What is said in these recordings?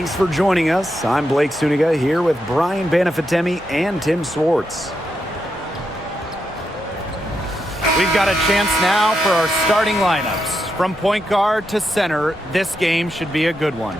Thanks for joining us. I'm Blake Suniga here with Brian Banafitemi and Tim Swartz. We've got a chance now for our starting lineups. From point guard to center, this game should be a good one.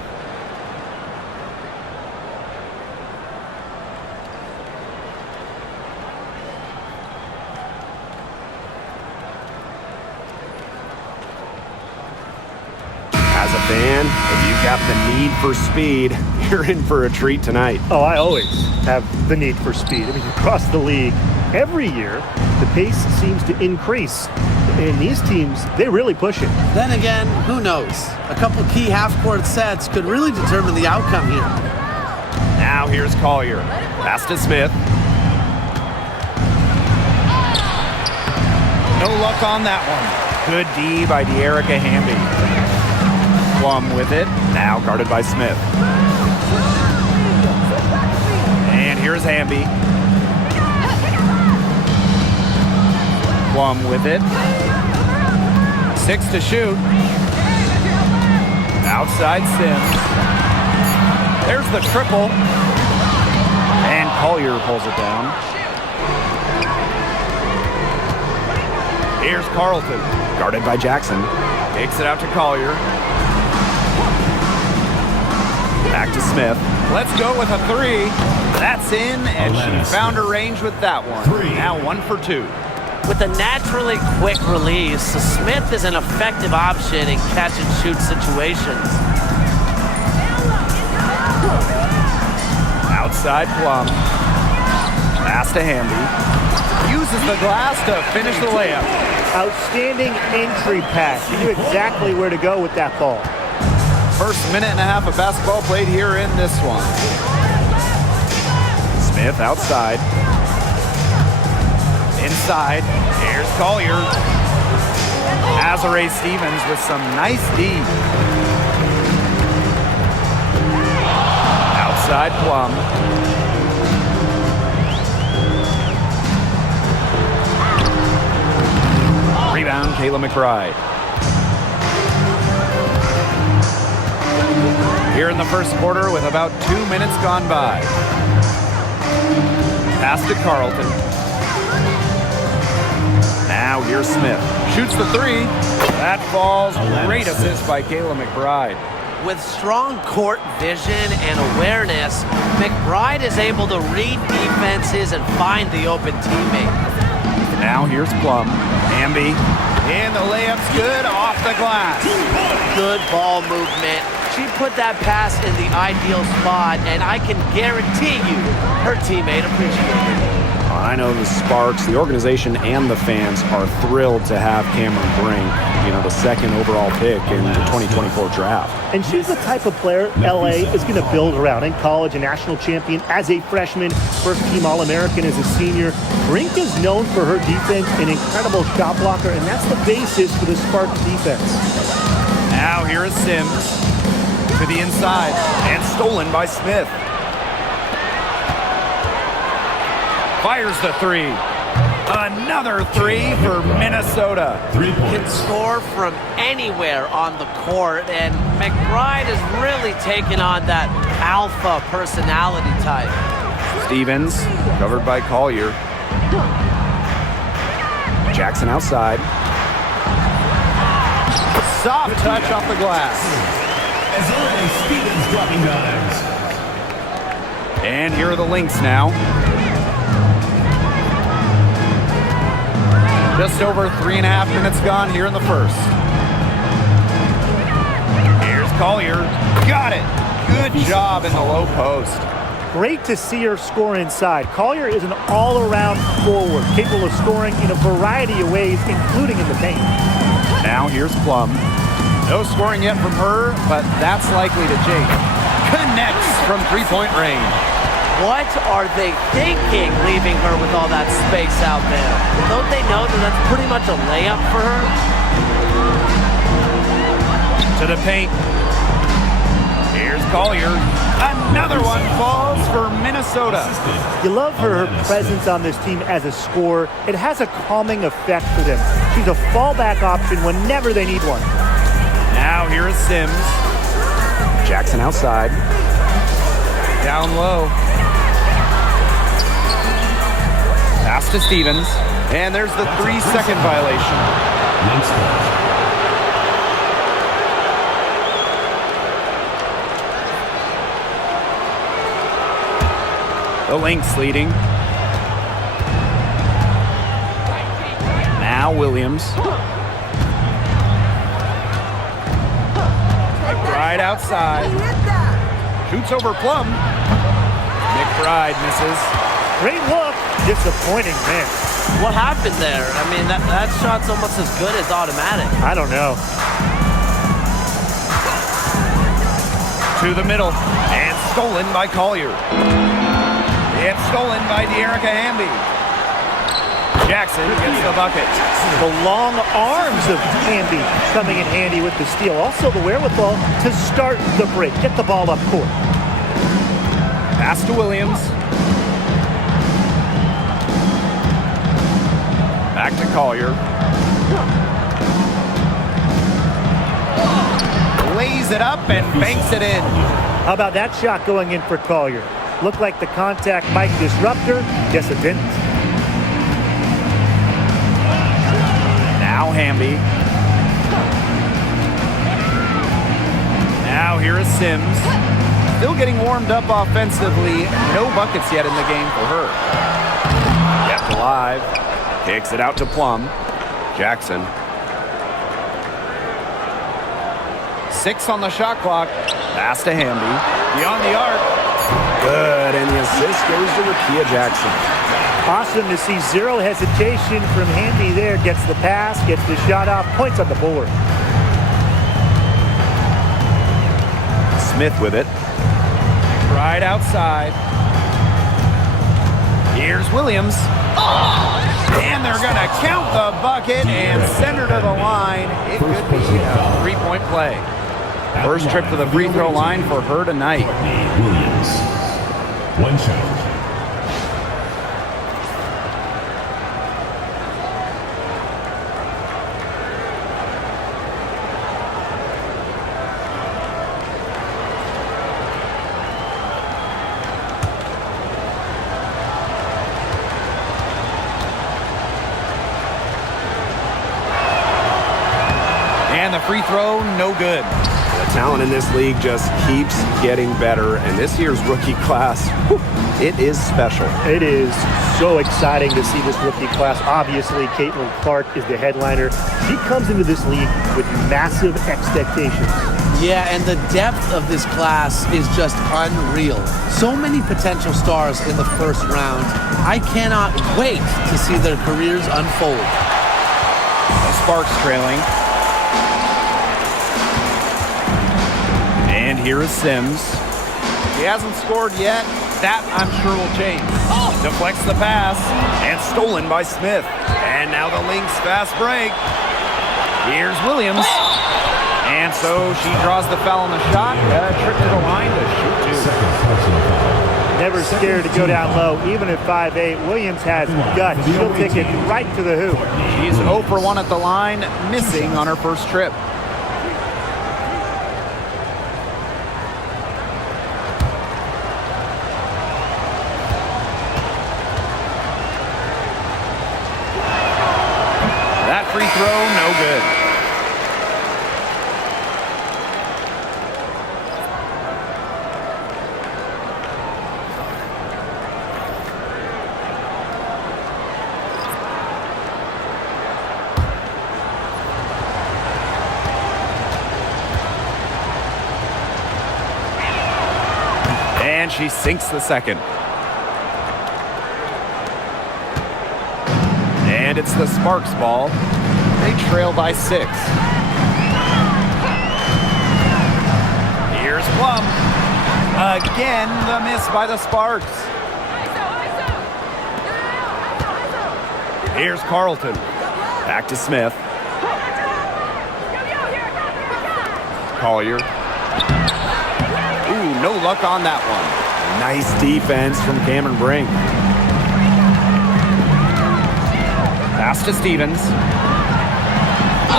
As a fan, if you've got the need for speed, you're in for a treat tonight. Oh, I always have the need for speed. I mean, across the league, every year, the pace seems to increase. And these teams, they really push it. Then again, who knows? A couple key half-court sets could really determine the outcome here. Now here's Collier. Pass to Smith. No luck on that one. Good D by De'Erica Hamby. Plum with it. Now guarded by Smith. And here's Hamby. Plum with it. 6 to shoot. Outside Sims. There's the triple. And Collier pulls it down. Here's Carlton. Guarded by Jackson. Takes it out to Collier. Back to Smith. Let's go with a 3. That's in, and she found her range with that one. Now 1 for 2. With a naturally quick release, Smith is an effective option in catch-and-shoot situations. Outside Plum. Pass to Hamby. Uses the glass to finish the layup. Outstanding entry pass. You knew exactly where to go with that ball. First minute and a half of basketball played here in this one. Smith outside. Inside, here's Collier. Azare Stevens with some nice D. Outside Plum. Rebound, Kayla McBride. Here in the first quarter with about 2 minutes gone by. Pass to Carlton. Now here's Smith. Shoots the 3. That falls. Great assist by Kayla McBride. With strong court vision and awareness, McBride is able to read defenses and find the open teammate. Now here's Plum. Hamby. And the layup's good off the glass. Good ball movement. She put that pass in the ideal spot, and I can guarantee you her teammate appreciated it. I know the Sparks, the organization, and the fans are thrilled to have Cameron Brink, the second overall pick in the 2024 draft. And she's the type of player LA is going to build around. In college, a national champion as a freshman, first-team All-American as a senior. Brink is known for her defense, an incredible shot blocker, and that's the basis for the Sparks defense. Now here is Sims to the inside and stolen by Smith. Fires the 3. Another 3 for Minnesota. Can score from anywhere on the court, and McBride is really taking on that alpha personality type. Stevens, covered by Collier. Jackson outside. Soft touch off the glass. Stevens dropping dimes. And here are the Lynx now. Just over 3.5 minutes gone here in the first. Here's Collier. Got it. Good job in the low post. Great to see her score inside. Collier is an all-around forward, capable of scoring in a variety of ways, including in the paint. Now here's Plum. No scoring yet from her, but that's likely to change. Connects from three-point range. What are they thinking, leaving her with all that space out there? Don't they know that that's pretty much a layup for her? To the paint. Here's Collier. Another one falls for Minnesota. You love her presence on this team as a scorer. It has a calming effect for them. She's a fallback option whenever they need one. Now here is Sims. Jackson outside. Down low. Pass to Stevens. And there's the 3-second violation. The Lynx leading. Now Williams. McBride outside. Shoots over Plum. McBride misses. Great look. Disappointing miss. What happened there? I mean, that shot's almost as good as automatic. I don't know. To the middle. And stolen by Collier. It's stolen by De'Erica Hamby. Jackson gets the bucket. The long arms of Hamby coming in handy with the steal. Also the wherewithal to start the break. Get the ball up court. Pass to Williams. Back to Collier. Lays it up and banks it in. How about that shot going in for Collier? Looked like the contact might disrupt her. Guess it didn't. Now Hamby. Now here is Sims. Still getting warmed up offensively. No buckets yet in the game for her. Kept alive. Kicks it out to Plum. Jackson. 6 on the shot clock. Pass to Hamby. Beyond the arc. Good, and the assist goes to Rickea Jackson. Awesome to see zero hesitation from Hamby there. Gets the pass, gets the shot off, points on the board. Smith with it. Right outside. Here's Williams. And they're going to count the bucket and send her to the line. It could be a 3-point play. First trip to the free throw line for her tonight. Williams. One shot. And the free throw, no good. The talent in this league just keeps getting better, and this year's rookie class, it is special. It is so exciting to see this rookie class. Obviously, Caitlin Clark is the headliner. She comes into this league with massive expectations. Yeah, and the depth of this class is just unreal. So many potential stars in the first round. I cannot wait to see their careers unfold. The Sparks trailing. And here is Sims. He hasn't scored yet. That, I'm sure, will change. Deflects the pass. And stolen by Smith. And now the Lynx fast break. Here's Williams. And so she draws the foul on the shot. Trip to the line to shoot two. Never scared to go down low, even at 5'8". Williams has guts. She'll take it right to the hoop. She's 0 for 1 at the line, missing on her first trip. That free throw, no good. And she sinks the second. And it's the Sparks ball. They trail by 6. Here's Plum. Again, the miss by the Sparks. Here's Carlton. Back to Smith. Collier. Ooh, no luck on that one. Nice defense from Cameron Brink. Pass to Stevens.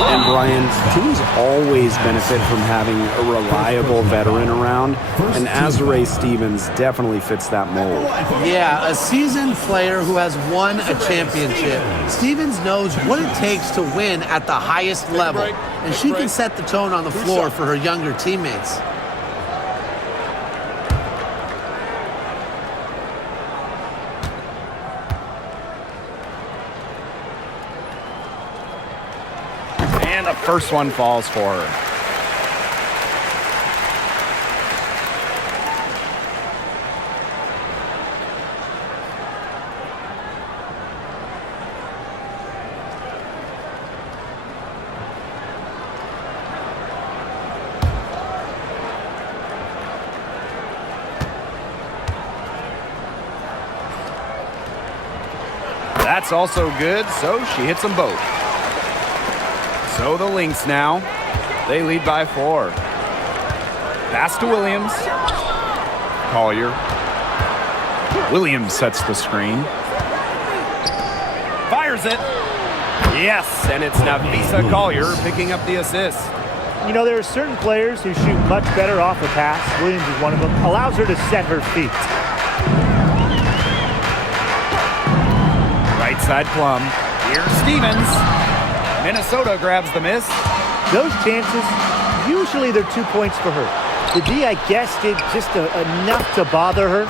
And Brian, teams always benefit from having a reliable veteran around, and Azure Stevens definitely fits that mold. Yeah, a seasoned player who has won a championship. Stevens knows what it takes to win at the highest level, and she can set the tone on the floor for her younger teammates. And the first one falls for her. That's also good, so she hits them both. So the Lynx now, they lead by 4. Pass to Williams. Collier. Williams sets the screen. Fires it. Yes, and it's Nafisa Collier picking up the assist. You know, there are certain players who shoot much better off a pass. Williams is one of them. Allows her to set her feet. Right side Plum. Here's Stevens. Minnesota grabs the miss. Those chances, usually they're 2 points for her. The D, I guess, did just enough to bother her.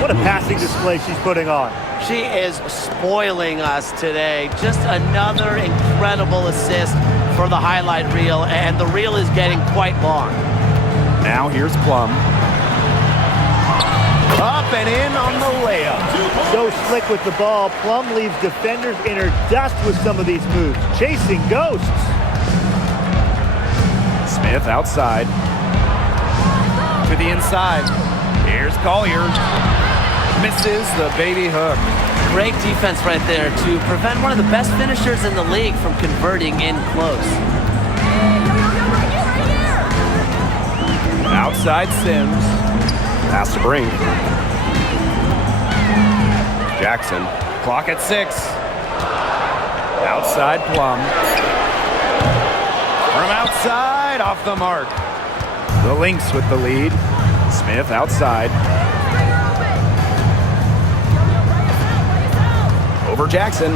What a passing display she's putting on. She is spoiling us today. Just another incredible assist for the highlight reel, and the reel is getting quite long. Now here's Plum. Up and in on the layup. So slick with the ball, Plum leaves defenders in her dust with some of these moves. Chasing ghosts. Smith outside. To the inside. Here's Collier. Misses the baby hook. Great defense right there to prevent one of the best finishers in the league from converting in close. Outside Sims. Pass to Brink. Jackson. Clock at 6. Outside Plum. From outside, off the mark. The Lynx with the lead. Smith outside. Over Jackson.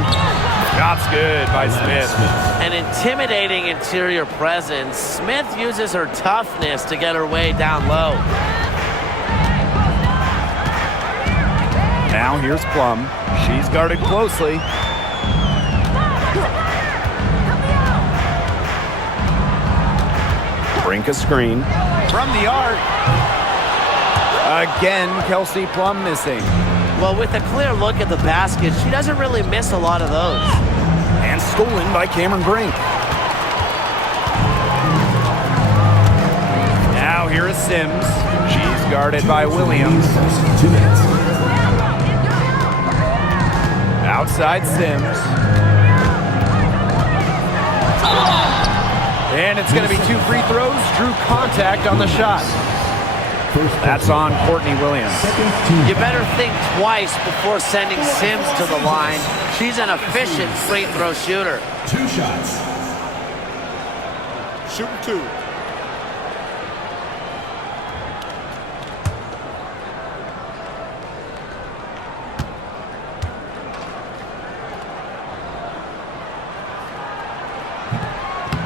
Shot's good by Smith. An intimidating interior presence. Smith uses her toughness to get her way down low. Now here's Plum. She's guarded closely. Brink a screen. From the arc. Again, Kelsey Plum missing. Well, with a clear look at the basket, she doesn't really miss a lot of those. And stolen by Cameron Brink. Now here is Sims. She's guarded by Williams. 2 minutes. Outside Sims. And it's going to be 2 free throws. Drew contact on the shot. That's on Courtney Williams. You better think twice before sending Sims to the line. She's an efficient free throw shooter. 2 shots. Shooting 2.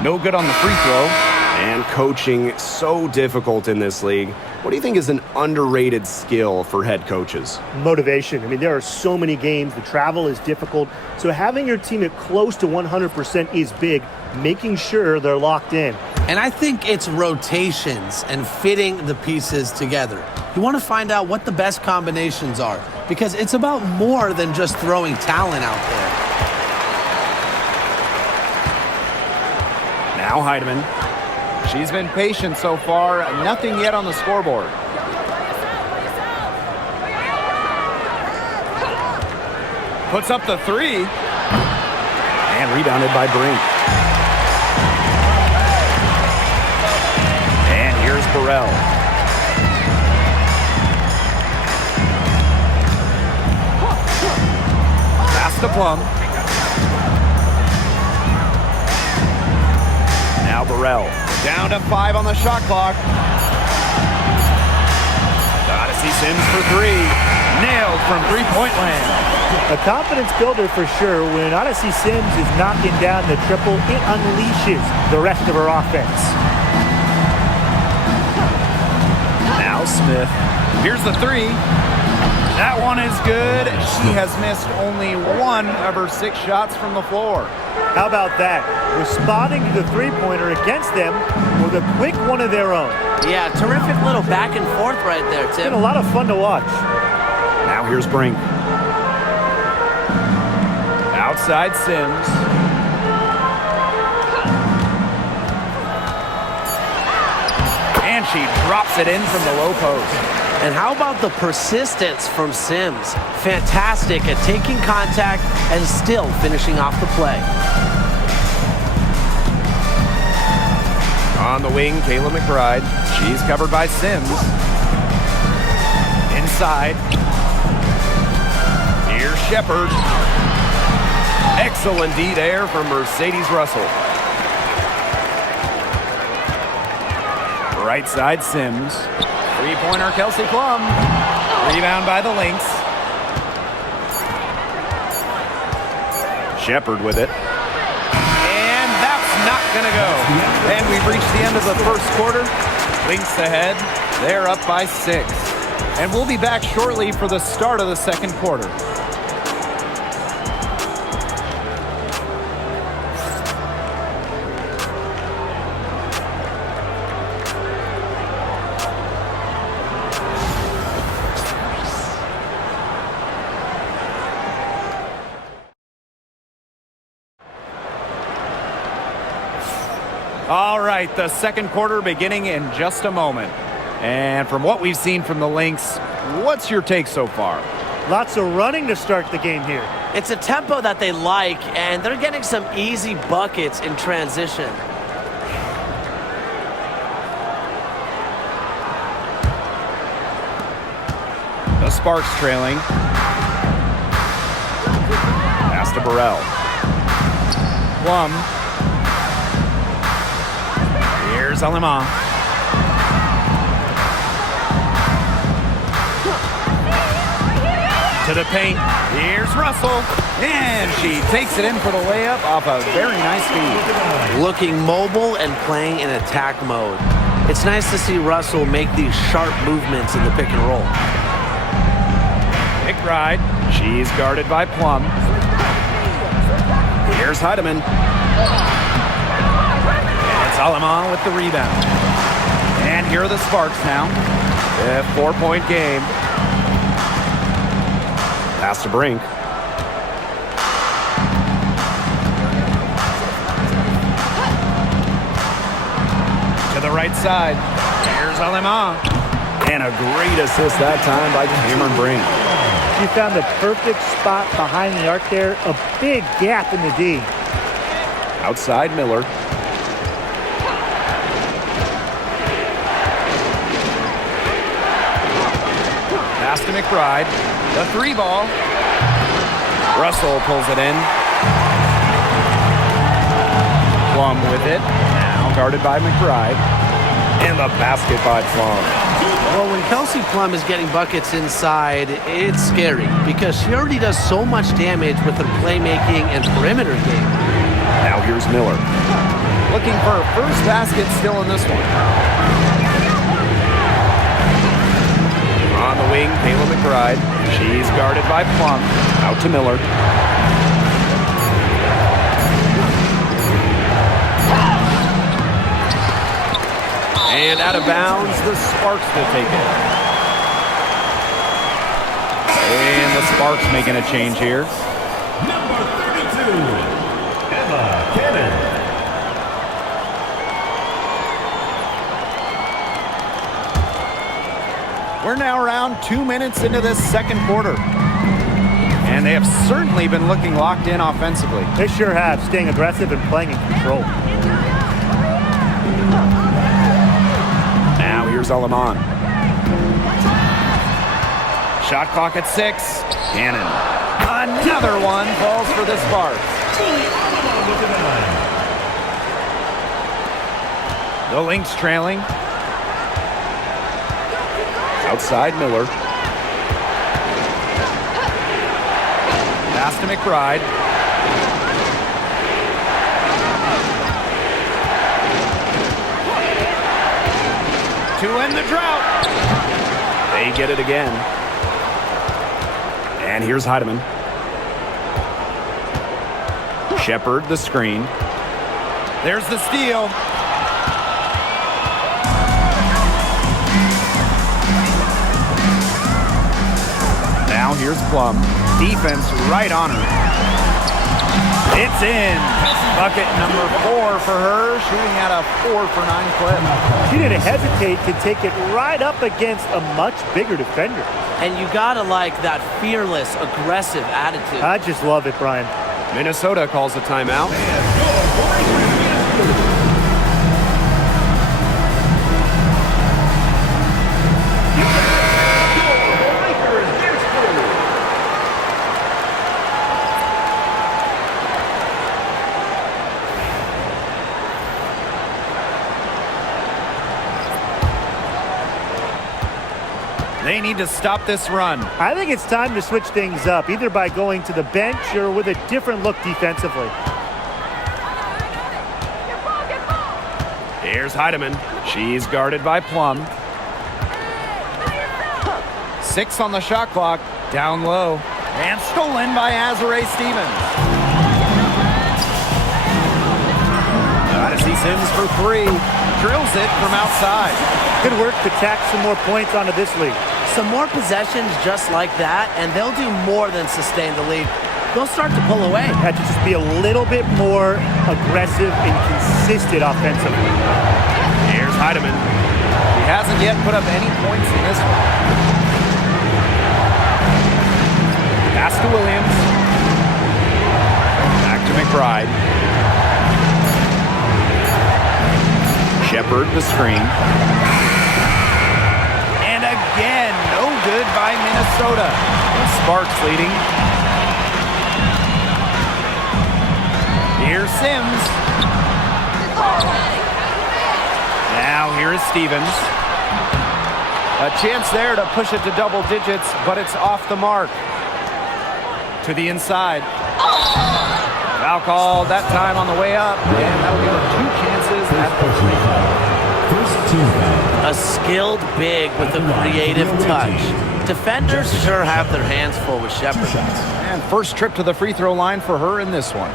No good on the free throw. And coaching so difficult in this league. What do you think is an underrated skill for head coaches? Motivation. I mean, there are so many games. The travel is difficult. So having your team at close to 100% is big, making sure they're locked in. And I think it's rotations and fitting the pieces together. You want to find out what the best combinations are, because it's about more than just throwing talent out there. Now Heidemann. She's been patient so far. Nothing yet on the scoreboard. Puts up the 3. And rebounded by Brink. And here's Burrell. Pass to Plum. Burrell. Down to 5 on the shot clock. Gotta see Sims for 3. Nailed from three-point land. A confidence builder for sure. When Odyssey Sims is knocking down the triple, it unleashes the rest of her offense. Now Smith. Here's the 3. That one is good. She has missed only 1 of her 6 shots from the floor. How about that? Responding to the three-pointer against them with a quick one of their own. Yeah, terrific little back and forth right there, It's Tim. been a lot of fun to watch. Now here's Brink. Outside Sims. And she drops it in from the low post. And how about the persistence from Sims? Fantastic at taking contact and still finishing off the play. On the wing, Kayla McBride. She's covered by Sims. Inside. Here's Shepard. Excellent D there from Mercedes Russell. Right side, Sims. Three-pointer, Kelsey Plum. Rebound by the Lynx. Shepard with it. And that's not going to go. And we've reached the end of the first quarter. Lynx ahead. They're up by 6. And we'll be back shortly for the start of the second quarter. All right, the second quarter beginning in just a moment. And from what we've seen from the Lynx, what's your take so far? Lots of running to start the game here. It's a tempo that they like, and they're getting some easy buckets in transition. The Sparks trailing. Pass to Burrell. Plum. Here's Alima. To the paint. Here's Russell. And she takes it in for the layup off a very nice feed. Looking mobile and playing in attack mode. It's nice to see Russell make these sharp movements in the pick and roll. McBride. She's guarded by Plum. Here's Heidemann. And it's Alima with the rebound. And here are the Sparks now. A 4-point game. Pass to Brink. To the right side. Here's Alima. And a great assist that time by Cameron Brink. She found the perfect spot behind the arc there. A big gap in the D. Outside Miller. Pass to McBride. The 3-ball. Russell pulls it in. Plum with it. Now guarded by McBride. And the basket by Plum. Well, when Kelsey Plum is getting buckets inside, it's scary because she already does so much damage with her playmaking and perimeter game. Now here's Miller. Looking for her first basket still in this one. On the wing, Kayla McBride. She's guarded by Plum. Out to Miller. And out of bounds, the Sparks will take it. And the Sparks making a change here. Number 32, Emma Cannon. We're now around 2 minutes into this second quarter. And they have certainly been looking locked in offensively. They sure have, staying aggressive and playing in control. Now here's Alaman. Shot clock at 6. Cannon. Another one falls for the Sparks. The Lynx trailing. Outside Miller. Pass to McBride. To end the drought. They get it again. And here's Heidemann. Shepard, the screen. There's the steal. Now here's Plum. Defense right on her. It's in. Bucket number 4 for her, shooting at a 4 for 9 clip. She didn't hesitate to take it right up against a much bigger defender. And you gotta like that fearless, aggressive attitude. I just love it, Brian. Minnesota calls a timeout. They need to stop this run. I think it's time to switch things up, either by going to the bench or with a different look defensively. Here's Heidemann. She's guarded by Plum. 6 on the shot clock. Down low. And stolen by Azare Stevens. Gotta see Sims for 3. Drills it from outside. Good work to tack some more points onto this lead. Some more possessions just like that, and they'll do more than sustain the lead. They'll start to pull away. Have to just be a little bit more aggressive and consistent offensively. Here's Heidemann. He hasn't yet put up any points in this one. Pass to Williams. Back to McBride. Shepard, the screen. And again, no good by Minnesota. Sparks leading. Here's Sims. Now here is Stevens. A chance there to push it to double digits, but it's off the mark. To the inside. Foul called that time on the way up, and that'll give her 2 chances at the free throw. A skilled big with a creative touch. Defenders sure have their hands full with Shepard. And first trip to the free throw line for her in this one.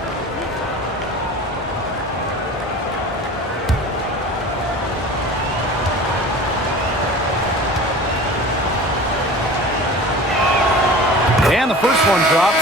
And the first one drops.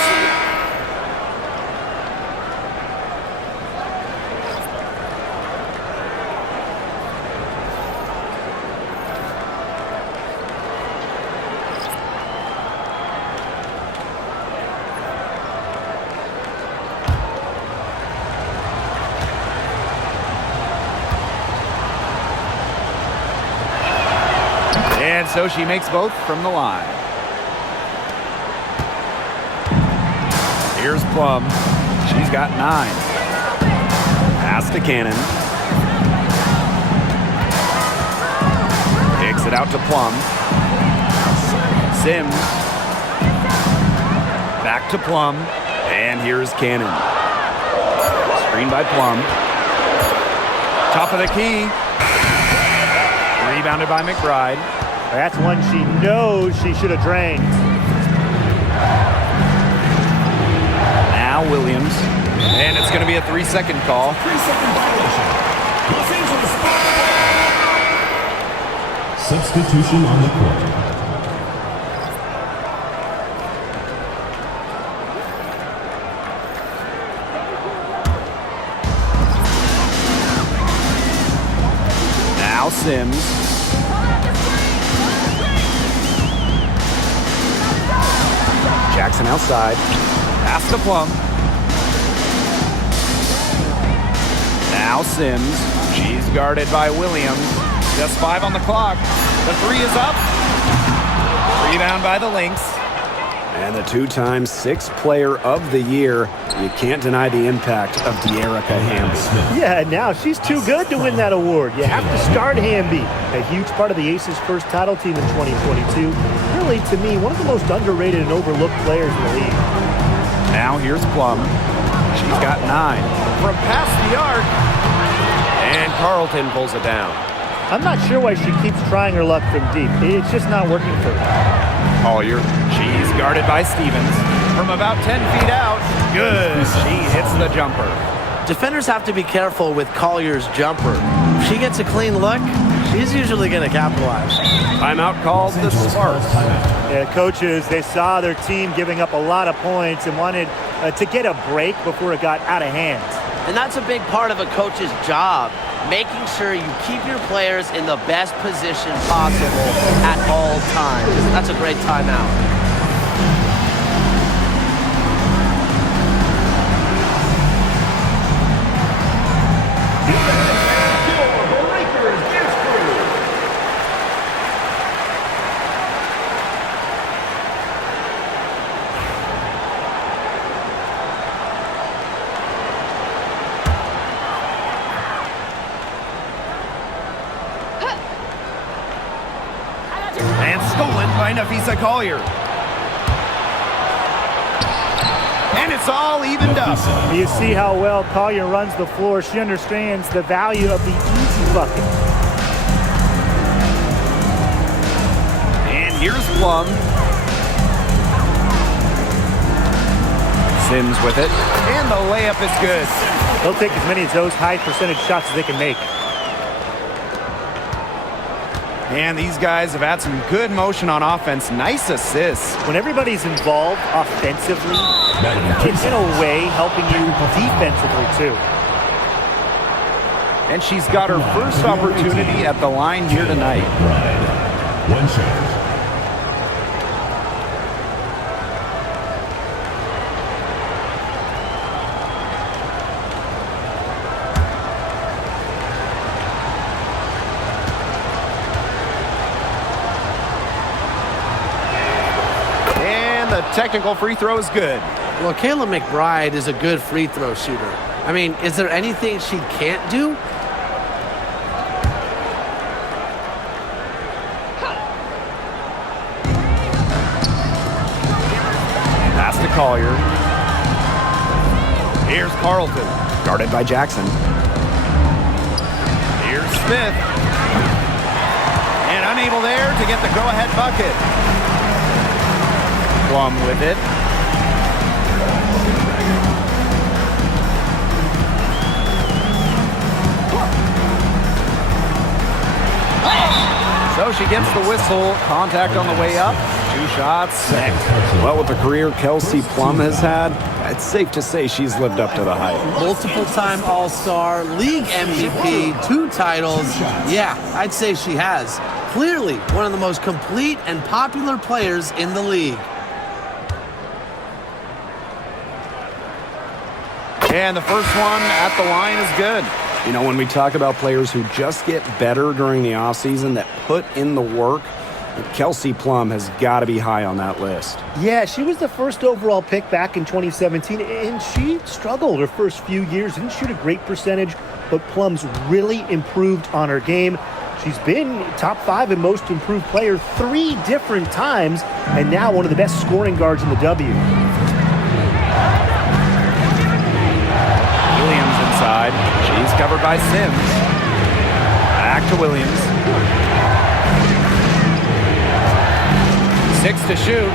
And so she makes both from the line. Here's Plum. She's got 9. Pass to Cannon. Kicks it out to Plum. Sims. Back to Plum. And here's Cannon. Screen by Plum. Top of the key. Rebounded by McBride. That's one she knows she should have drained. Now Williams. And it's going to be a 3-second call. 3-second violation. Los Angeles Sparks. Substitution on the court. Now Sims. Jackson outside. Pass to Plum. Now Sims. She's guarded by Williams. Just 5 on the clock. The 3 is up. Rebound by the Lynx. And the two-time Sixth Player of the Year. You can't deny the impact of De'Erica Hamby. Yeah, now she's too good to win that award. You have to start Hamby. A huge part of the Aces' first title team in 2022. Really, to me, one of the most underrated and overlooked players in the league. Now here's Plum. She's got 9. From past the arc. And Carlton pulls it down. I'm not sure why she keeps trying her luck from deep. It's just not working for her. Collier. She's guarded by Stevens. From about 10 feet out. Good. She hits the jumper. Defenders have to be careful with Collier's jumper. If she gets a clean look, she's usually going to capitalize. Timeout called the Sparks. Yeah, coaches, they saw their team giving up a lot of points and wanted to get a break before it got out of hand. And that's a big part of a coach's job, making sure you keep your players in the best position possible at all times. That's a great timeout. Nafisa Collier. And it's all evened up. You see how well Collier runs the floor. She understands the value of the easy bucket. And here's Plum. Sims with it. And the layup is good. They'll take as many of those high percentage shots as they can make. And these guys have had some good motion on offense. Nice assists. When everybody's involved offensively, it's in a way helping you defensively too. And she's got her first opportunity at the line here tonight. One shot. Technical free throw is good. Well, Kayla McBride is a good free throw shooter. I mean, is there anything she can't do? Pass to Collier. Here's Carlton. Guarded by Jackson. Here's Smith. And unable there to get the go-ahead bucket. Plum with it. So she gets the whistle. Contact on the way up. 2 shots. Well, with the career Kelsey Plum has had, it's safe to say she's lived up to the hype. Multiple-time All-Star, League MVP, 2 titles. Yeah, I'd say she has. Clearly one of the most complete and popular players in the league. And the first one at the line is good. You know, when we talk about players who just get better during the offseason, that put in the work, Kelsey Plum has got to be high on that list. Yeah, she was the first overall pick back in 2017, and she struggled her first few years. Didn't shoot a great percentage, but Plum's really improved on her game. She's been top 5 in most improved player 3 different times, and now one of the best scoring guards in the W. Williams inside. She's covered by Sims. Back to Williams. 6 to shoot.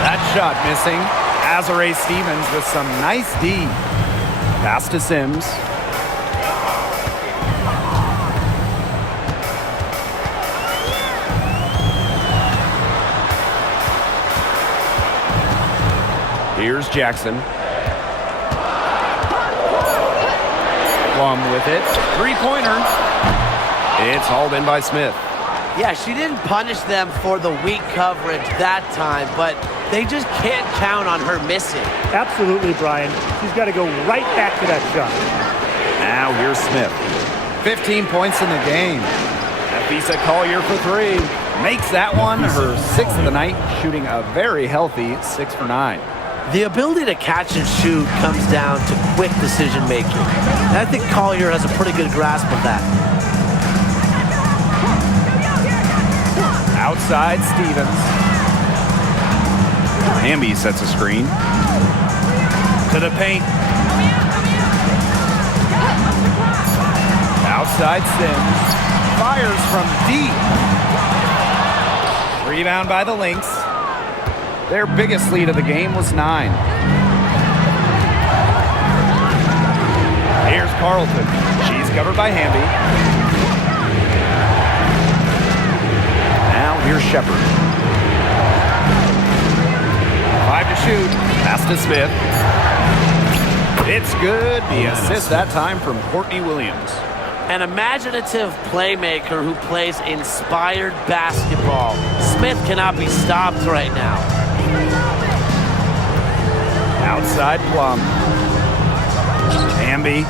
That shot missing. Azare Stevens with some nice D. Pass to Sims. Here's Jackson. Plum with it. 3-pointer. It's hauled in by Smith. Yeah, she didn't punish them for the weak coverage that time, but they just can't count on her missing. Absolutely, Brian. She's got to go right back to that shot. Now here's Smith. 15 points in the game. Lisa Collier for three. Makes that one her sixth of the night, shooting a very healthy 6 for 9. The ability to catch and shoot comes down to quick decision making. And I think Collier has a pretty good grasp of that. Outside Stevens. Hamby sets a screen. To the paint. Outside Sims. Fires from deep. Rebound by the Lynx. Their biggest lead of the game was 9. Here's Carlton. She's covered by Hamby. Now here's Shepard. 5 to shoot. Pass to Smith. It's good. The assist that time from Courtney Williams. An imaginative playmaker who plays inspired basketball. Smith cannot be stopped right now. Outside Plum. Hamby.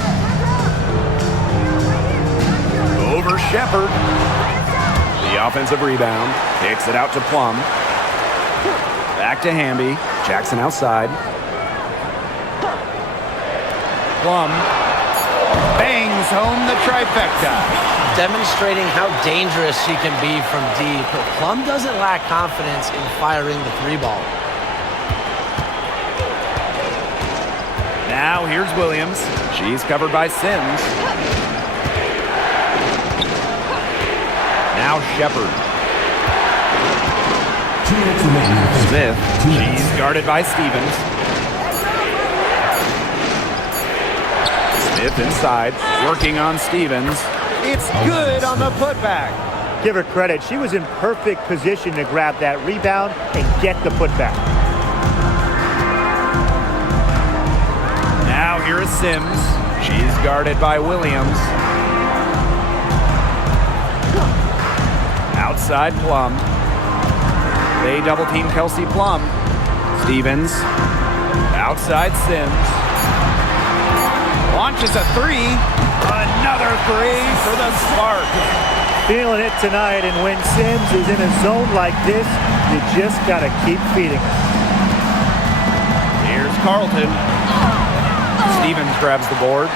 Over Shepard. The offensive rebound. Kicks it out to Plum. Back to Hamby. Jackson outside. Plum bangs home the trifecta. Demonstrating how dangerous she can be from deep. Plum doesn't lack confidence in firing the three ball. Now here's Williams. She's covered by Sims. Now Shepard. Smith. She's guarded by Stevens. Smith inside, working on Stevens. It's good on the putback. Give her credit. She was in perfect position to grab that rebound and get the putback. Now here is Sims. She's guarded by Williams. Outside Plum. They double team Kelsey Plum. Stevens. Outside Sims. Launches a three. Another three for the Sparks. Feeling it tonight, and when Sims is in a zone like this, you just got to keep feeding her. Here's Carlton. Stevens grabs the board.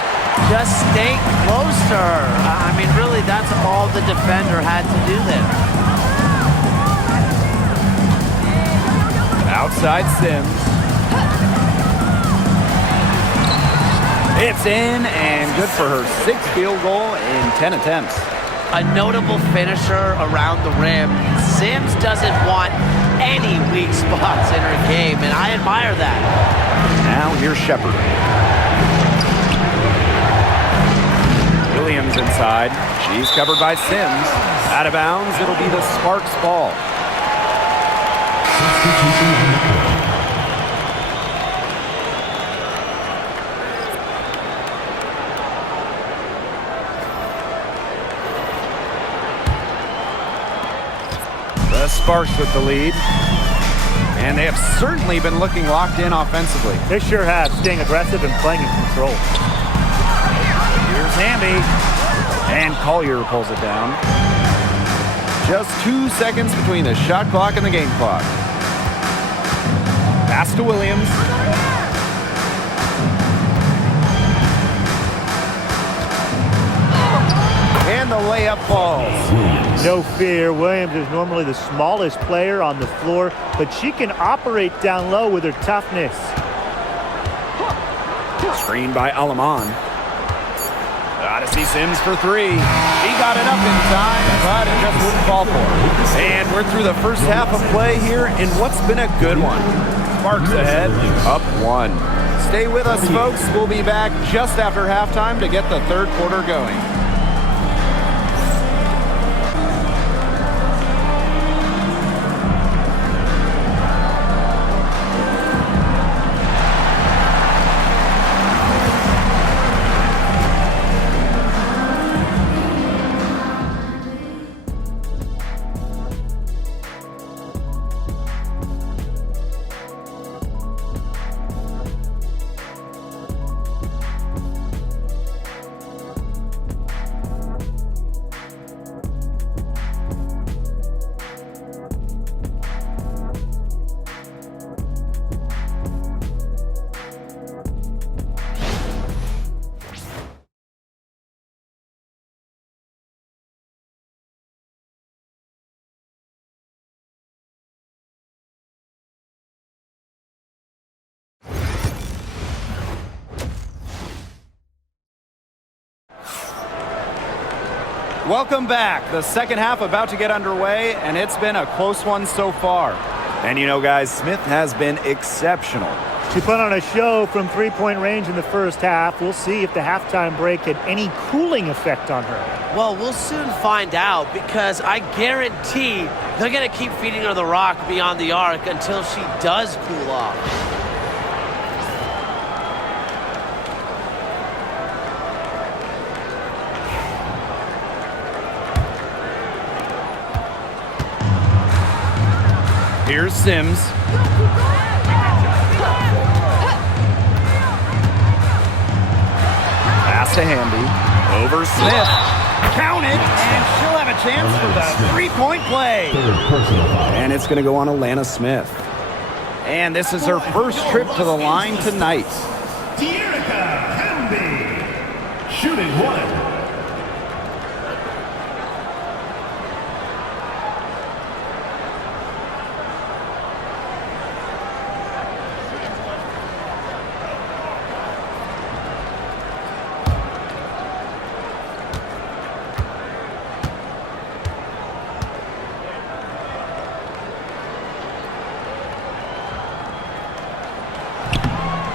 Just stay close to her. I mean, really, that's all the defender had to do there. Outside Sims. It's in and good for her 6th field goal in 10 attempts. A notable finisher around the rim. Sims doesn't want any weak spots in her game, and I admire that. Now here's Shepard. Williams inside. She's covered by Sims. Out of bounds, it'll be the Sparks ball. The Sparks with the lead. And they have certainly been looking locked in offensively. They sure have, staying aggressive and playing in control. Here's Hamby. And Collier pulls it down. Just 2 seconds between the shot clock and the game clock. Pass to Williams. And the layup falls. No fear, Williams is normally the smallest player on the floor, but she can operate down low with her toughness. Screened by Alaman. Odyssey Sims for three. He got it up in time, but it just wouldn't fall for him. And we're through the first half of play here in what's been a good one. Sparks ahead, up 1. Stay with us, folks. We'll be back just after halftime to get the third quarter going. Welcome back. The second half about to get underway, and it's been a close one so far. And you know, guys, Smith has been exceptional. She put on a show from three-point range in the first half. We'll see if the halftime break had any cooling effect on her. Well, we'll soon find out because I guarantee they're going to keep feeding her the rock beyond the arc until she does cool off. Here's Sims. Pass to Hamby. Over Smith. Count it, and she'll have a chance for the three-point play. And it's going to go on Alana Smith. And this is her first trip to the line tonight. Hamby, shooting one.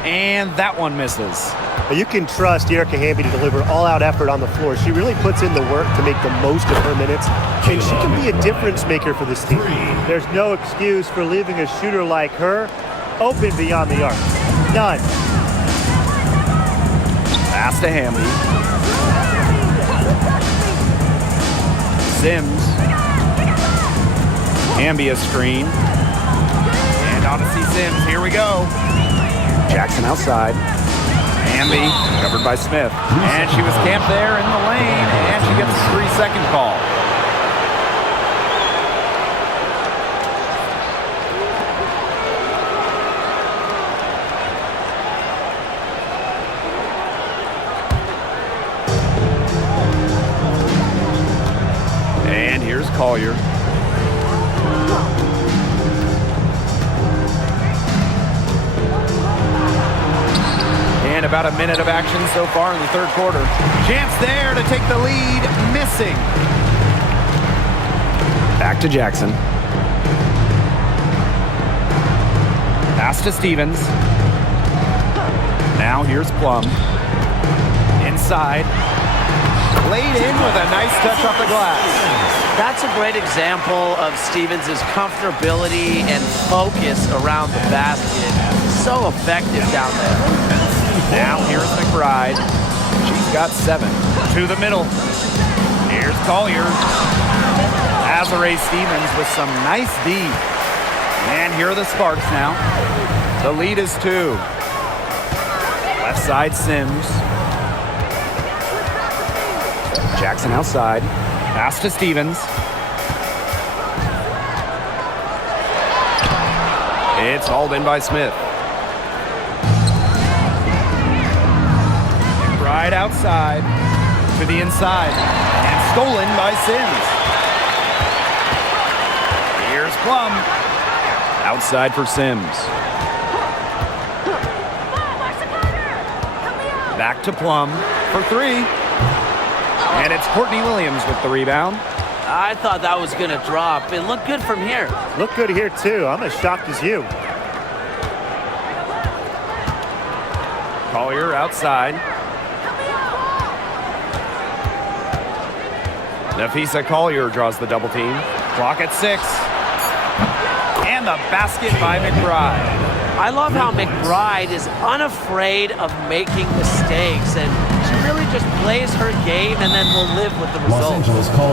And that one misses. You can trust Erica Hamby to deliver all-out effort on the floor. She really puts in the work to make the most of her minutes, and she can be a difference maker for this team. There's no excuse for leaving a shooter like her open beyond the arc. None. Pass to Hamby. Sims. Hamby a screen. And on to see Sims. Here we go. Jackson outside. Hamby covered by Smith. And she was camped there in the lane, and she gets a 3-second call. And here's Collier. And about a minute of action so far in the third quarter. Chance there to take the lead, missing. Back to Jackson. Pass to Stevens. Now here's Plum. Inside. Laid in with a nice touch off the glass. That's a great example of Stevens' comfortability and focus around the basket. So effective down there. Now here's McBride. She's got 7. To the middle. Here's Collier. Azare Stevens with some nice D. And here are the Sparks now. The lead is 2. Left side Sims. Jackson outside. Pass to Stevens. It's hauled in by Smith. Right outside to the inside and stolen by Sims. Here's Plum. Outside for Sims. Back to Plum for 3. And it's Courtney Williams with the rebound. I thought that was going to drop. It looked good from here. Look good here, too. I'm as shocked as you. Collier outside. Nafisa Collier draws the double team. Clock at 6. And the basket by McBride. I love how McBride is unafraid of making mistakes, and she really just plays her game and then will live with the results.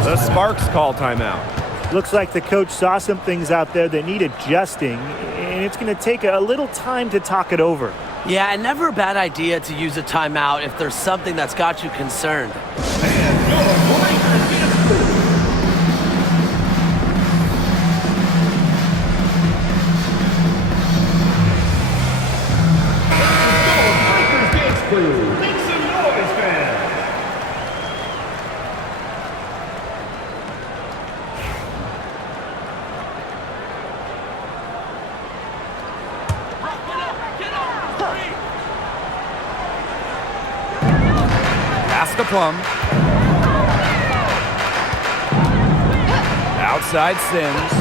The Sparks call timeout. Looks like the coach saw some things out there that need adjusting, and it's going to take a little time to talk it over. Yeah, and never a bad idea to use a timeout if there's something that's got you concerned. Pass to Plum. Outside Sims.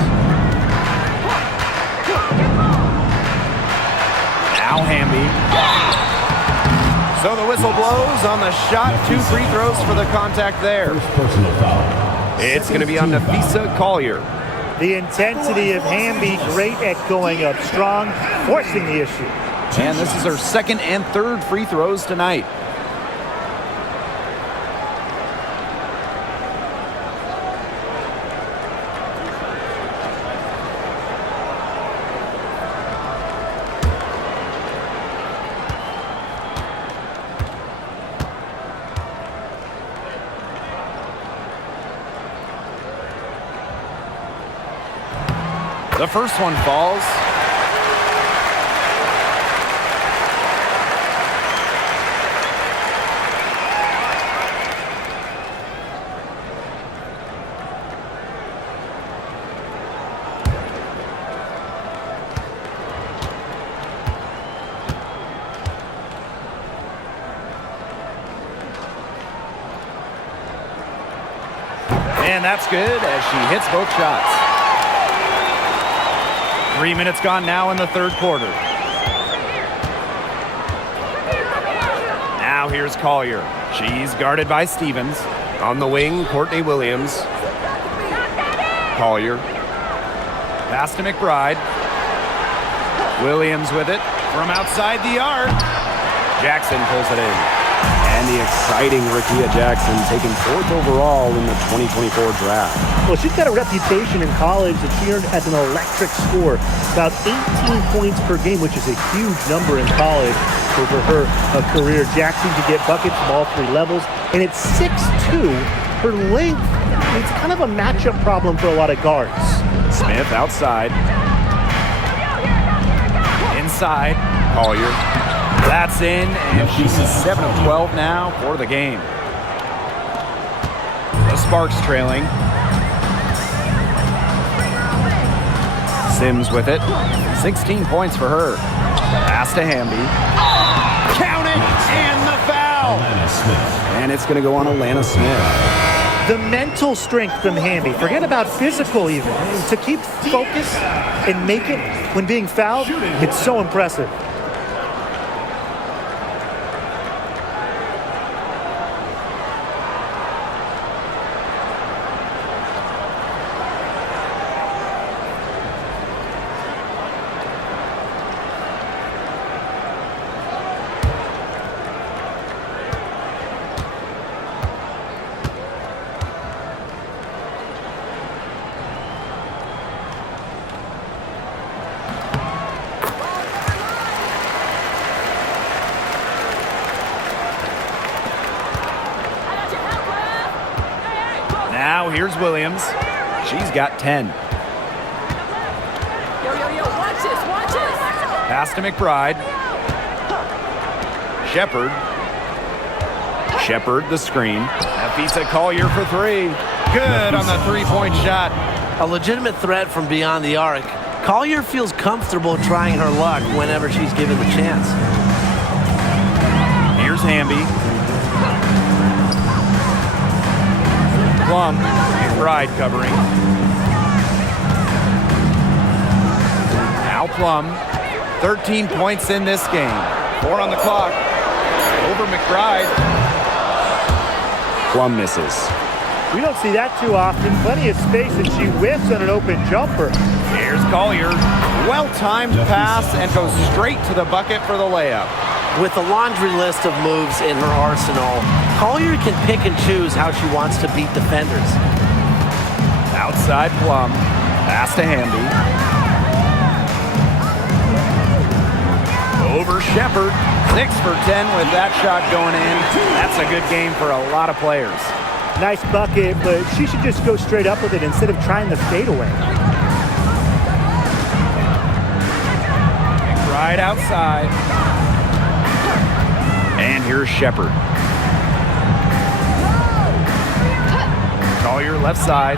Now Hamby. So the whistle blows on the shot. 2 free throws for the contact there. First personal foul. It's going to be on Nafisa Collier. The intensity of Hamby, great at going up strong, forcing the issue. And this is her 2nd and 3rd free throws tonight. The first one falls. And that's good as she hits both shots. 3 minutes gone now in the 3rd quarter. Now here's Collier. She's guarded by Stevens. On the wing, Courtney Williams. Collier. Pass to McBride. Williams with it from outside the arc. Jackson pulls it in. And the exciting Rickea Jackson taken 4th overall in the 2024 draft. Well, she's got a reputation in college that she earned as an electric scorer. About 18 points per game, which is a huge number in college over her career. Jackson can get buckets from all 3 levels. And at 6'2", her length, it's kind of a matchup problem for a lot of guards. Smith outside. Inside. Collier. That's in, and she's 7 of 12 now for the game. The Sparks trailing. Sims with it. 16 points for her. Pass to Hamby. Count it, and the foul. And it's going to go on Alana Smith. The mental strength from Hamby, forget about physical even, to keep focus and make it when being fouled, it's so impressive. Now here's Williams. She's got 10. Watch this. Pass to McBride. Shepard the screen. Nafisa Collier for 3. Good on the 3-point shot. A legitimate threat from beyond the arc. Collier feels comfortable trying her luck whenever she's given the chance. Here's Hamby. Plum. McBride covering. Now Plum. 13 points in this game. 4 on the clock. Over McBride. Plum misses. We don't see that too often. Plenty of space, and she whiffs on an open jumper. Here's Collier. Well-timed pass and goes straight to the bucket for the layup. With a laundry list of moves in her arsenal, Collier can pick and choose how she wants to beat defenders. Outside Plum. Pass to Hamby. Over Shepard. 6 for 10 with that shot going in. That's a good game for a lot of players. Nice bucket, but she should just go straight up with it instead of trying the fadeaway. Right outside. And here's Shepard. Collier left side.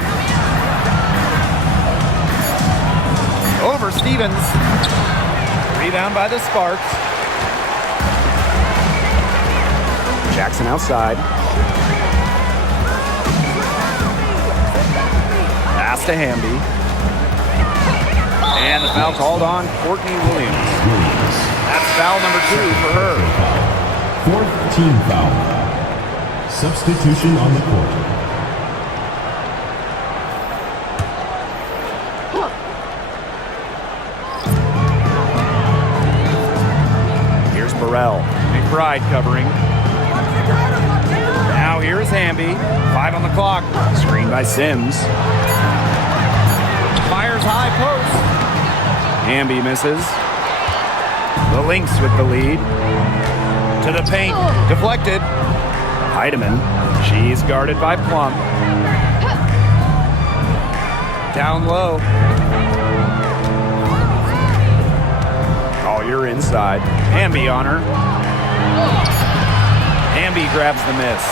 Over Stevens. Rebound by the Sparks. Jackson outside. Pass Pass to Hamby. And the foul called on Courtney Williams. That's foul number 2 for her. 4th team foul. Substitution on the court. Here's Burrell. McBride covering. Now here's Hamby. 5 on the clock. Screen by Sims. Fires high post. Hamby misses. The Lynx with the lead. To the paint. Deflected. Heidemann. She's guarded by Plum. Down low. Collier inside. Hamby on her. Hamby grabs the miss.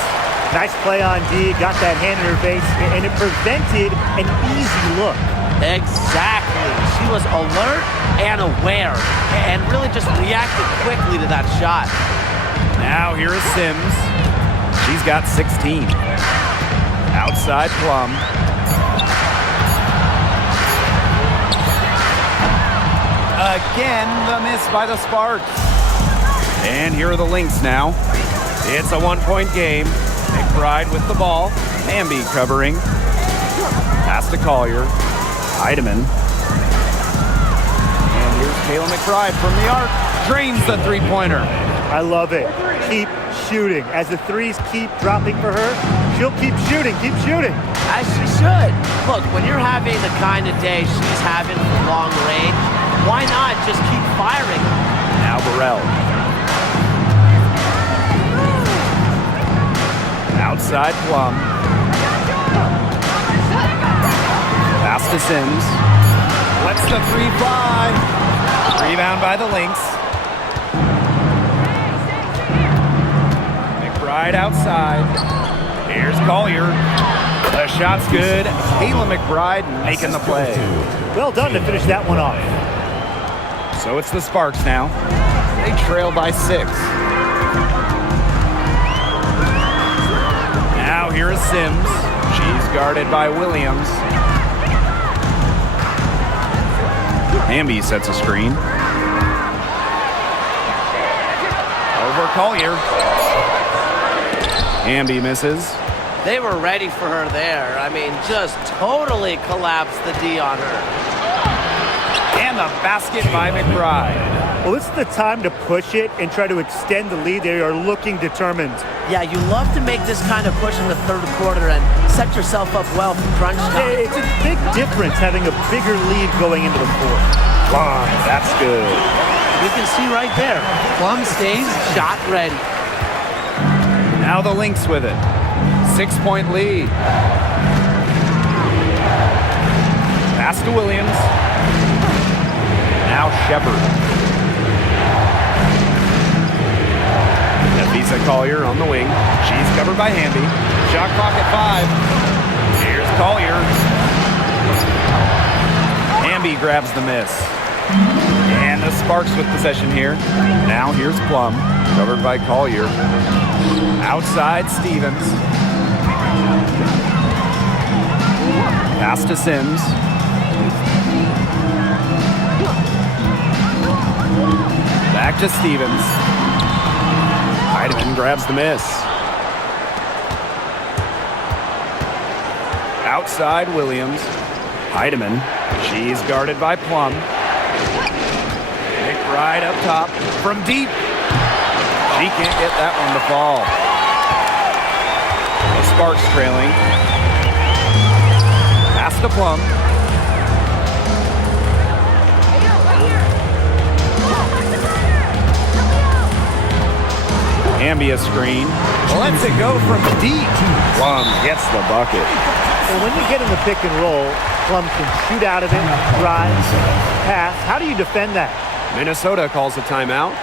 Nice play on D. Got that hand in her face, and it prevented an easy look. Exactly. She was alert and aware and really just reacted quickly to that shot. Now here is Sims. She's got 16. Outside Plum. Again, the miss by the Sparks. And here are the Lynx now. It's a 1-point game. McBride with the ball. Hamby covering. Pass to Collier. Heidemann. And here's Kayla McBride from the arc. Drains the three-pointer. I love it. Keep shooting. As the threes keep dropping for her, she'll keep shooting, As she should. Look, when you're having the kind of day she's having from long range, why not just keep firing? Now Burrell. Outside Plum. Pass to Sims. Lets the 3 fly. Rebound by the Lynx. McBride outside. Here's Collier. The shot's good. Kayla McBride making the play. Well done to finish that one off. So it's the Sparks now. They trail by 6. Now here is Sims. She's guarded by Williams. Hamby sets a screen. Over Collier. Hamby misses. They were ready for her there. I mean, just totally collapsed the D on her. And the basket by McBride. Well, this is the time to push it and try to extend the lead. They are looking determined. Yeah, you love to make this kind of push in the third quarter and set yourself up well for crunch time. It's a big difference having a bigger lead going into the fourth. Plum. That's good. You can see right there, Plum stays shot ready. Now the Lynx with it. 6-point lead. Pass to Williams. Now Shepard. Lisa Collier on the wing. She's covered by Hamby. Shot clock at 5. Here's Collier. Hamby grabs the miss. And the Sparks with possession here. Now here's Plum. Covered by Collier. Outside Stevens. Pass to Sims. Back to Stevens. Heidemann grabs the miss. Outside Williams. Heidemann. She's guarded by Plum. McBride up top from deep. She can't get that one to fall. The Sparks trailing. Pass to Plum. Hamby a screen. Lets it go from deep. Plum gets the bucket. Well, when you get in the pick and roll, Plum can shoot out of it, drive, pass. How do you defend that? Minnesota calls a timeout.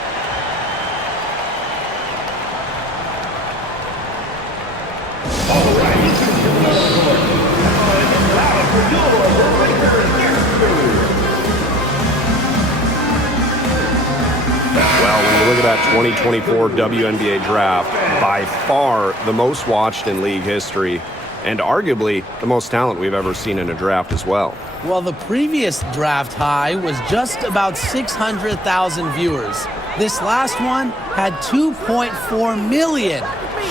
Well, when you look at that 2024 WNBA draft, by far the most watched in league history, and arguably the most talent we've ever seen in a draft as well. Well, the previous draft high was just about 600,000 viewers. This last one had 2.4 million,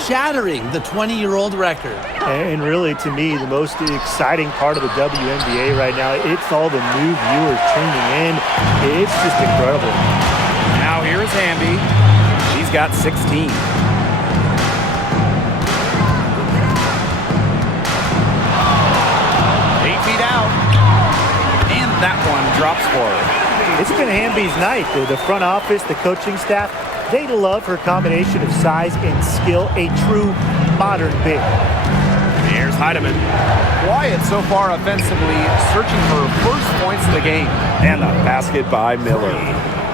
shattering the 20-year-old record. And really, to me, the most exciting part of the WNBA right now, it's all the new viewers tuning in. It's just incredible. Now here's Hamby. She's got 16. 8 feet out. And that one drops for her. It's been Hamby's night. The front office, the coaching staff, they love her combination of size and skill, a true modern big. Here's Heidemann. Quiet so far offensively, searching for first points of the game. And the basket by Miller.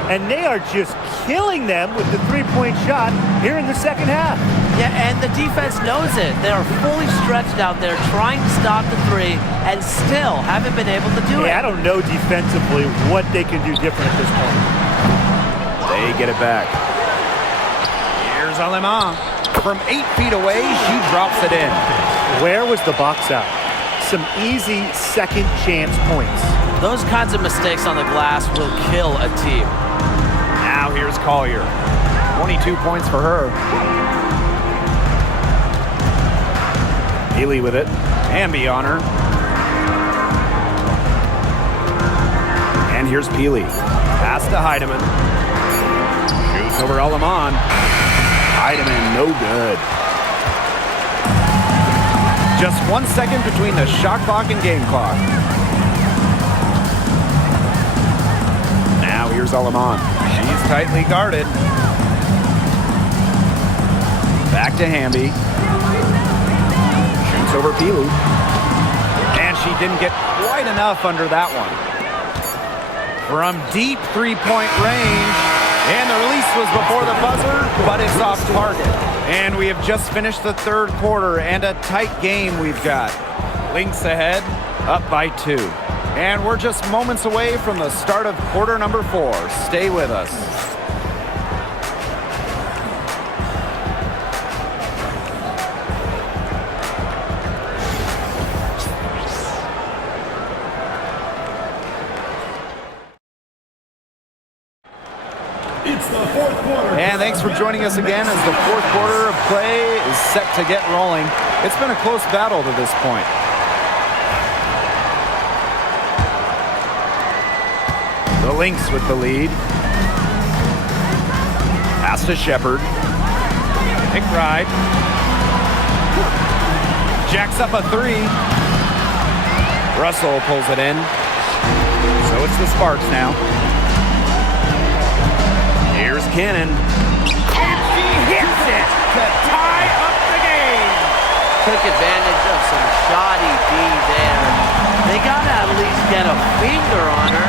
And they are just killing them with the three-point shot here in the second half. Yeah, and the defense knows it. They are fully stretched out there trying to stop the three and still haven't been able to do it. I don't know defensively what they can do different at this point. They get it back. Here's Alemán. From 8 feet away, she drops it in. Where was the box out? Some easy second chance points. Those kinds of mistakes on the glass will kill a team. Now here's Collier. 22 points for her. Healy with it. Hamby on her. And here's Peely. Pass to Heidemann. Shoots over Alemán. Heidemann, no good. Just 1 second between the shot clock and game clock. Now here's Alemán. She's tightly guarded. Back to Hamby. Shoots over Peely. And she didn't get quite enough under that one. From deep three-point range. And the release was before the buzzer, but it's off target. And we have just finished the third quarter, and a tight game we've got. Lynx ahead, up by 2. And we're just moments away from the start of quarter number 4. Stay with us. It's the fourth quarter. And thanks for joining us again as the fourth quarter of play is set to get rolling. It's been a close battle to this point. The Lynx with the lead. Pass to Shepard. McBride. Jacks up a 3. Russell pulls it in. So it's the Sparks now. Here's Cannon. And she hits it to tie up the game. Took advantage of some shoddy D there. They got to at least get a finger on her.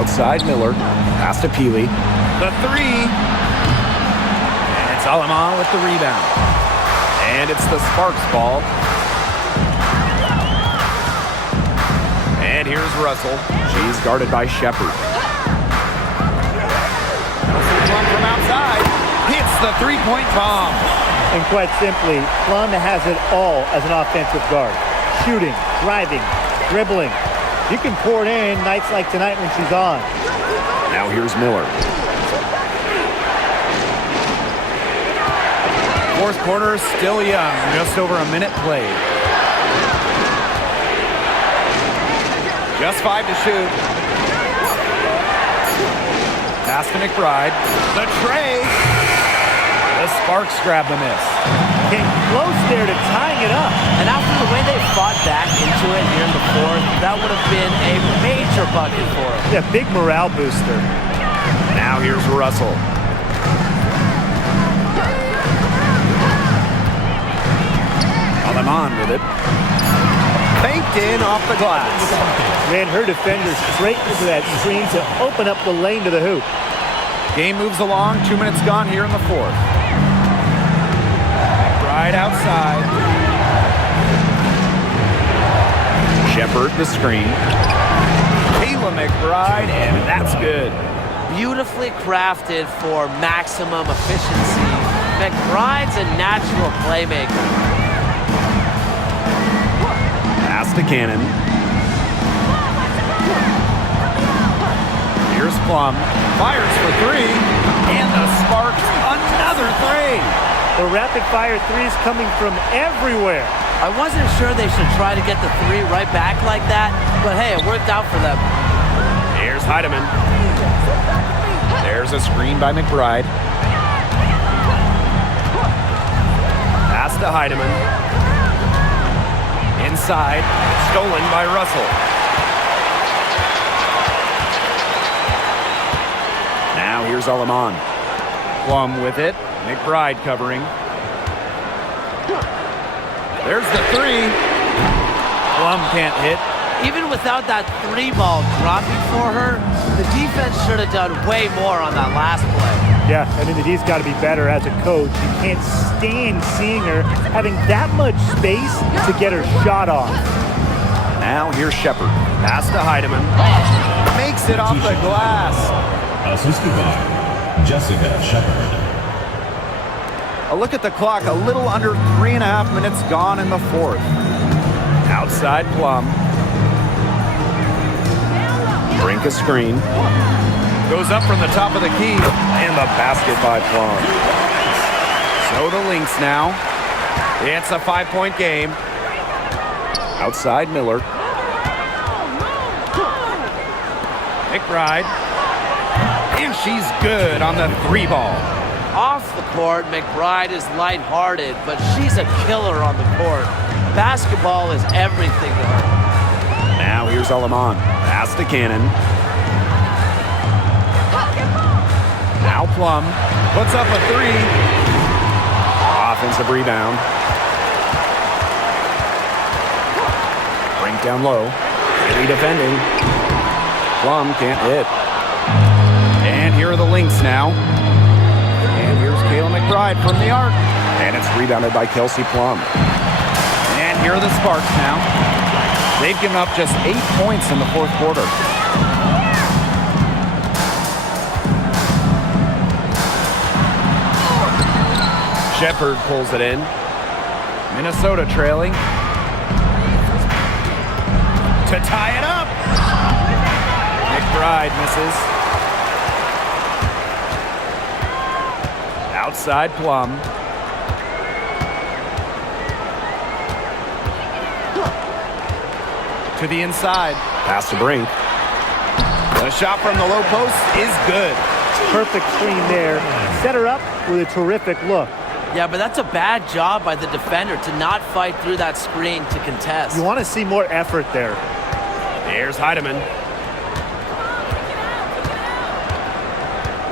Outside Miller. Pass to Peely. The 3. And it's Alemán with the rebound. And it's the Sparks ball. And here's Russell. She's guarded by Shepard. Plum from outside. Hits the three-point bomb. And quite simply, Plum has it all as an offensive guard. Shooting, driving, dribbling. You can pour it in nights like tonight when she's on. Now here's Miller. Fourth quarter still young. Just over a minute played. Just 5 to shoot. Pass to McBride. The tray. The Sparks grab the miss. Came close there to tying it up. And after the way they fought back into it here in the fourth, that would have been a major bucket for them. Yeah, big morale booster. Now here's Russell. Alemán with it. Banked in off the glass. Ran her defender straight into that screen to open up the lane to the hoop. Game moves along. 2 minutes gone here in the fourth. Right outside. Shepard the screen. Kayla McBride, and that's good. Beautifully crafted for maximum efficiency. McBride's a natural playmaker. Pass to Cannon. Here's Plum. Fires for three. And the sparks another three. The rapid-fire threes coming from everywhere. I wasn't sure they should try to get the three right back like that, but hey, it worked out for them. Here's Heidemann. There's a screen by McBride. Pass to Heidemann. Inside. Stolen by Russell. Now here's Alaman. Plum with it. McBride covering. There's the three. Plum can't hit. Even without that three ball dropping for her, the defense should have done way more on that last play. Yeah, I mean, the D's got to be better as a coach. You can't stand seeing her having that much space to get her shot off. Now here's Shepard. Pass to Heidemann. Makes it off the glass. Assisted by Jessica Shepard. A look at the clock. A little under 3.5 minutes gone in the fourth. Outside Plum. Brink a screen. Goes up from the top of the key. And the basket by Plum. So the Lynx now. It's a 5-point game. Outside Miller. McBride. And she's good on the three ball. Off the court, McBride is lighthearted, but she's a killer on the court. Basketball is everything to her. Now here's Alaman. Pass to Cannon. Now Plum puts up a three. Offensive rebound. Brink down low. Really defending. Plum can't hit. And here are the Lynx now. And here's Kayla McBride from the arc. And it's rebounded by Kelsey Plum. And here are the Sparks now. They've given up just 8 points in the fourth quarter. Shepard pulls it in. Minnesota trailing. To tie it up. McBride misses. Outside Plum. To the inside. Pass to Brink. The shot from the low post is good. Perfect screen there. Set her up with a terrific look. Yeah, but that's a bad job by the defender to not fight through that screen to contest. You want to see more effort there. Here's Heidemann.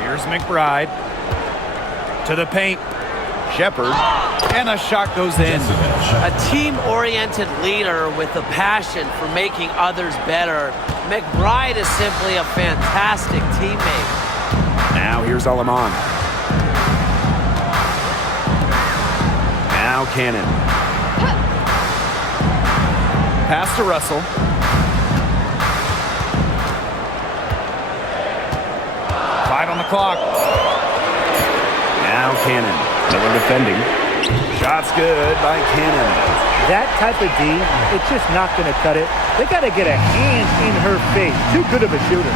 Here's McBride. To the paint. Shepard. And the shot goes in. A team-oriented leader with a passion for making others better. McBride is simply a fantastic teammate. Now here's Alaman. Now Cannon. Pass to Russell. Five on the clock. Now Cannon. Miller defending. Shot's good by Cannon. That type of D, it's just not going to cut it. They got to get a hand in her face. Too good of a shooter.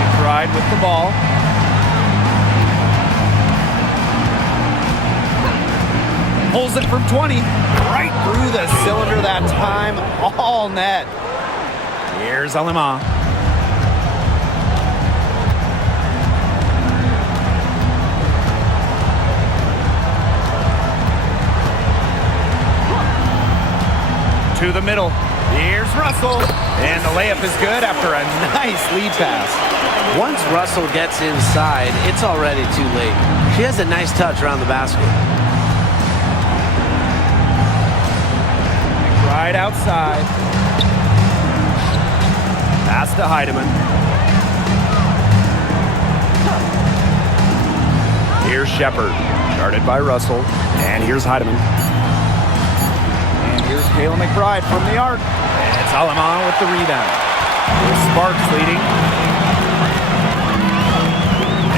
McBride with the ball. Pulls it from 20. Right through the cylinder that time. All net. Here's Alima. To the middle. Here's Russell. And the layup is good after a nice lead pass. Once Russell gets inside, it's already too late. She has a nice touch around the basket. Right outside. Pass to Heidemann. Here's Shepard. Guarded by Russell. And here's Heidemann. And here's Kayla McBride from the arc. And it's Alaman with the rebound. Here's Sparks leading.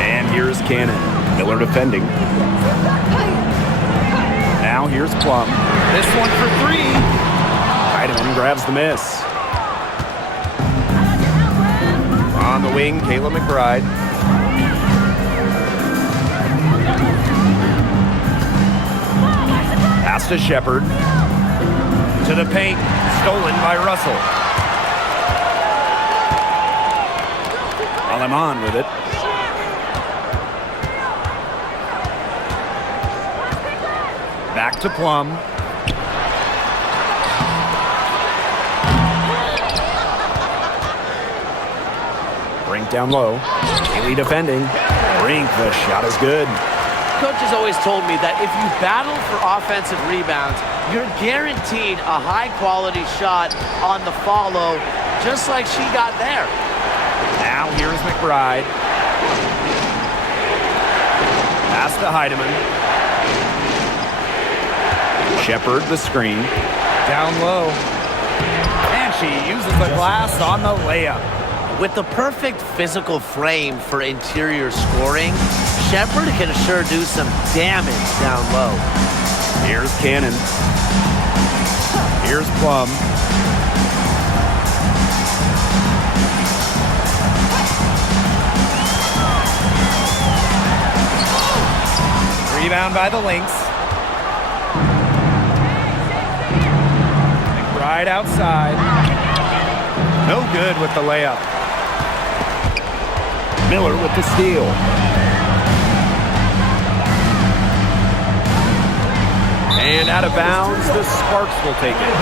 And here's Cannon. Miller defending. here's Plum. This one for three. Heidemann grabs the miss. On the wing, Kayla McBride. Pass to Shepard. To the paint. Stolen by Russell. Aleman with it. Back to Plum. Brink down low. Haley defending. Brink, the shot is good. Coach has always told me that if you battle for offensive rebounds, you're guaranteed a high-quality shot on the follow, just like she got there. Now here's McBride. Pass to Heidemann. Shepard, the screen. Down low. And she uses the glass on the layup. With the perfect physical frame for interior scoring, Shepard can sure do some damage down low. Here's Cannon. Here's Plum. Rebound by the Lynx. McBride outside. No good with the layup. Miller with the steal. And out of bounds, the Sparks will take it.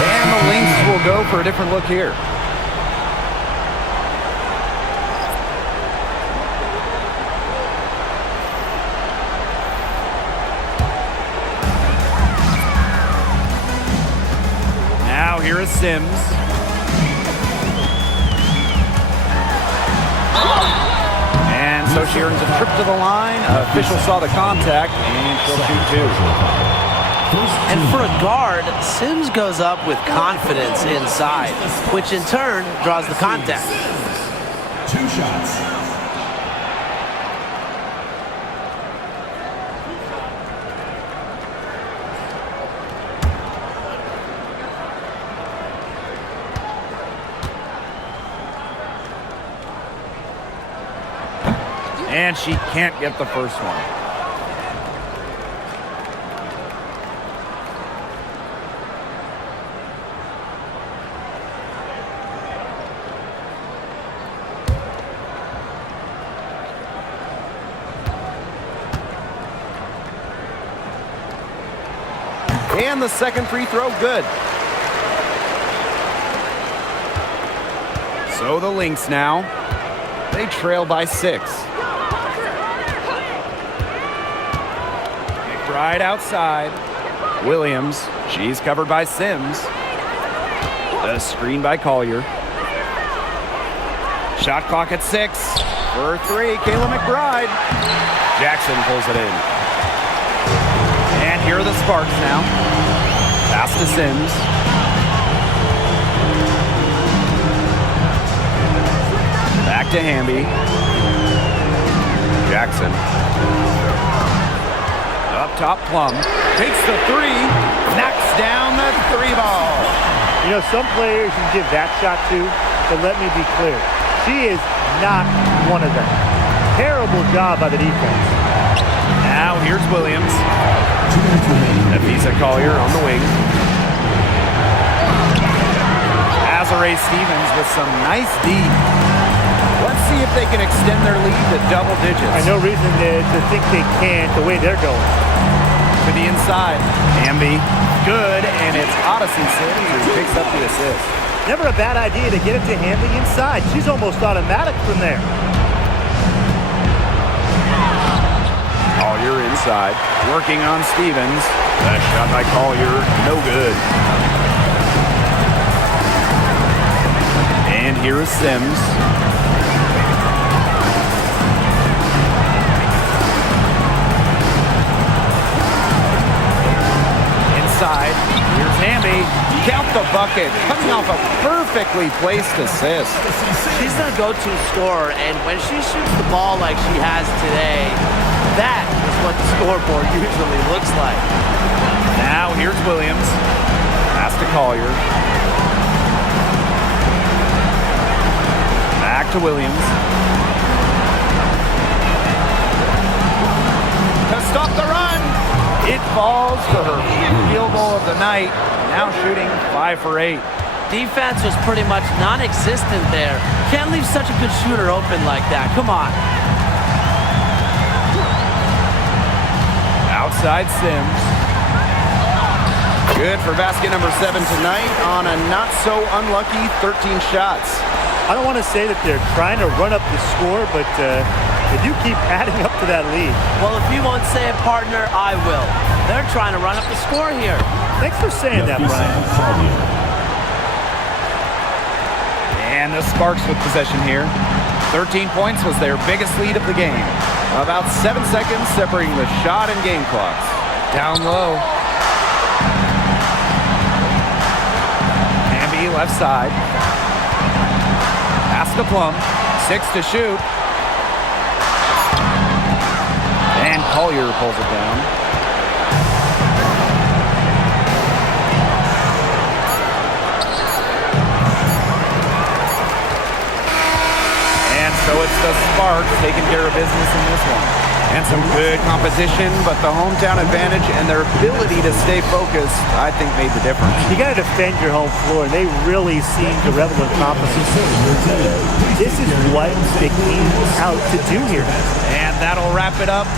And the Lynx will go for a different look here. Now here is Sims. And so she earns a trip to the line. Official saw the contact, and she'll shoot two. And for a guard, Sims goes up with confidence inside, which in turn draws the contact. 2 shots. And she can't get the first one. And the second free throw, good. So the Lynx now, they trail by 6. Right outside. Williams. She's covered by Sims. The screen by Collier. Shot clock at 6. For 3, Kayla McBride. Jackson pulls it in. And here are the Sparks now. Pass to Sims. Back to Hamby. Jackson. Up top, Plum. Takes the 3. Knocks down the 3 ball. You know, some players you can give that shot to, but let me be clear. She is not one of them. Terrible job by the defense. Now here's Williams. Nafisa Collier on the wing. Azarae Stevens with some nice D. Let's see if they can extend their lead to double digits. I no reason to think they can't the way they're going. To the inside. Hamby. Good, and it's Odyssey Sims who picks up the assist. Never a bad idea to get it to Hamby inside. She's almost automatic from there. Collier inside. Working on Stevens. That shot by Collier, no good. And here is Sims. Inside. Here's Hamby. Count the bucket. Coming off a perfectly placed assist. She's their go-to scorer, and when she shoots the ball like she has today, That is what the scoreboard usually looks like. Now here's Williams. Pass to Collier. Back to Williams. To stop the run. It falls to her field goal of the night. Now shooting 5 for 8. Defense was pretty much non-existent there. Can't leave such a good shooter open like that. Come on. Outside Sims. Good for basket number 7 tonight on a not-so-unlucky 13 shots. I don't want to say that they're trying to run up the score, but they do keep adding up to that lead. Well, if you won't say it, partner, I will. They're trying to run up the score here. Thanks for saying that, Brian. And the Sparks with possession here. 13 points was their biggest lead of the game. About 7 seconds separating the shot and game clocks. Down low. Hamby left side. Pass to Plum. 6 to shoot. And Collier pulls it down. And so it's the Sparks taking care of business in this one. And some good competition, but the hometown advantage and their ability to stay focused, I think, made the difference. You got to defend your home floor, and they really seem to revel in competition. This is what they came out to do here. And that'll wrap it up